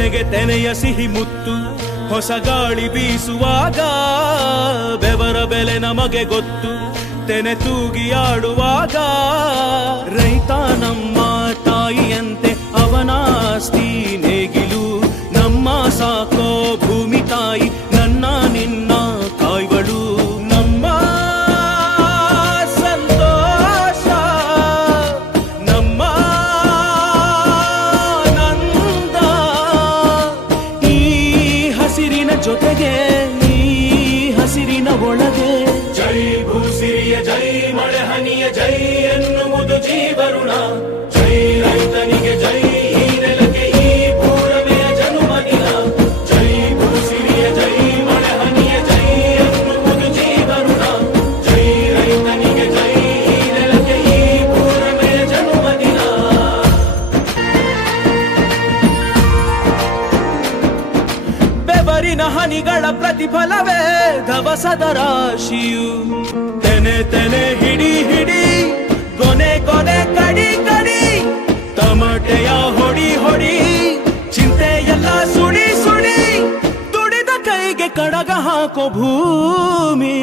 ತೆನೆಗೆ ತೆನೆಯ ಸಿಹಿ ಮುತ್ತು ಹೊಸ ಗಾಳಿ ಬೀಸುವಾಗ ಬೆವರ ಬೆಲೆ ನಮಗೆ ಗೊತ್ತು ತೆನೆ ತೂಗಿ ಆಡುವಾಗ ರೈತ ನಮ್ಮ ತಾಯಿಯಂತೆ ಅವನಾಸ್ತಿ ನೇಗಿಲು ನಮ್ಮ ಸಾಕೋ ಭೂಮಿ ತಾಯಿ ನನ್ನ ನಿನ್ನ ಕಾಯ್ವಳು ನಮ್ಮ ಸಂತೋಷ ನಮ್ಮ ನಂದ ಈ ಹಸಿರಿನ ಜೊತೆಗೆ ಈ ಹಸಿರಿನ ಒಳಗೆ ಜೈ ಭೂಸಿರಿಯ ಜೈ ಮಳೆ ಹನಿಯ ಜೈ ಎನ್ನುವುದು ಜೀವರುಣ ಜೈ ರೈತನಿಗೆ ಜೈ ಈ ನೆಲಕ್ಕೆ ಈ ಪೂರಮೆಯ ಜನುಮದಿನ ಜೈ ಭೂಸಿರಿಯ ಜೈ ಮಳೆ ಹನಿಯ ಜೈ ಎನ್ನುವುದು ಜೀವರುಣ ಜೈ ರೈತನಿಗೆ ಜೈ ಈ ನೆಲಕ್ಕೆ ಈ ಪೂರಮೆಯ ಜನುಮದಿನ ಬೆವರಿನ ಹನಿಗಳ ಪ್ರತಿಫಲವೇ ಧವಸದ ರಾಶಿಯು ತೆನೆ ತೆನೆ ಹಿಡಿ ಹಿಡಿ ಕೊನೆ ಕೊನೆ ಕಡಿ ಕಡಿ ತಮಟೆಯ ಹೊಡಿ ಹೊಡಿ ಚಿಂತೆಯೆಲ್ಲ ಸುಡಿ ಸುಡಿ ದುಡಿದ ಕೈಗೆ ಕಡಗ ಹಾಕೋ ಭೂಮಿ